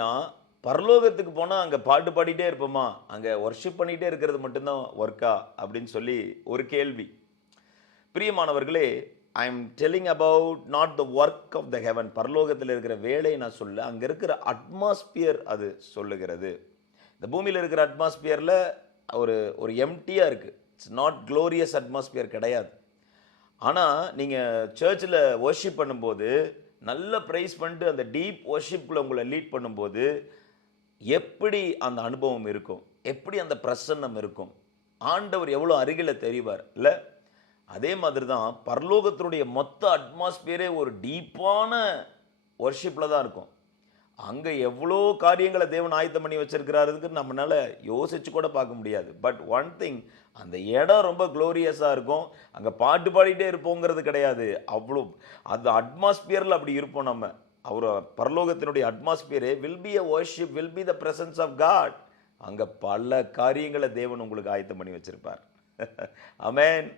நான் பரலோகத்துக்கு போனா அங்க பாட்டு பாடிட்டே இருப்போமா, அங்க வொர்ஷிப் பண்ணிட்டே இருக்கிறது மட்டும்தான் ஒர்க்கா அப்படின்னு சொல்லி ஒரு கேள்வி. பிரியமானவர்களே, I am telling about not the work of the heaven. பரலோகத்தில் இருக்கிற வேலையை நான் சொல்ல, அங்க இருக்கிற அட்மாஸ்பியர் அது சொல்லுகிறது. இந்த பூமியில் இருக்கிற அட்மாஸ்பியர்ல ஒரு ஒரு எம்டியா இருக்கு. இட்ஸ் நாட் க்ளோரியஸ் அட்மாஸ்பியர் கிடையாது. ஆனா நீங்க சர்ச்சில் வொர்ஷிப் பண்ணும்போது நல்ல பிரைஸ் பண்ணிட்டு அந்த டீப் வொர்ஷிப்ல உங்களை லீட் பண்ணும்போது எப்படி அந்த அனுபவம் இருக்கும், எப்படி அந்த பிரசன்னம் இருக்கும், ஆண்டவர் எவ்வளோ அருகில தெரிவார் இல்ல. அதே மாதிரி தான் பரலோகத்தினுடைய மொத்த அட்மாஸ்பியரே ஒரு டீப்பான வொர்ஷிப்ல தான் இருக்கும். அங்க எவ்வளோ காரியங்களை தேவன் ஆயத்தம் பண்ணி வச்சிருக்கிறாருக்கு நம்மளால யோசிச்சு கூட பார்க்க முடியாது. பட் ஒன் திங், அந்த இடம் ரொம்ப க்ளோரியஸா இருக்கும். அங்க பாட்டு பாடிட்டே இருப்போங்கிறது கிடையாது. அவ்வளோ அந்த அட்மாஸ்பியர்ல அப்படி இருப்போம் நம்ம. அவர் பரலோகத்தினுடைய அட்மாஸ்பியரே will be a worship, will be the presence of God. அங்க பல காரியங்களை தேவன் உங்களுக்கு ஆயத்தம் பண்ணி வச்சிருப்பார். ஆமென்.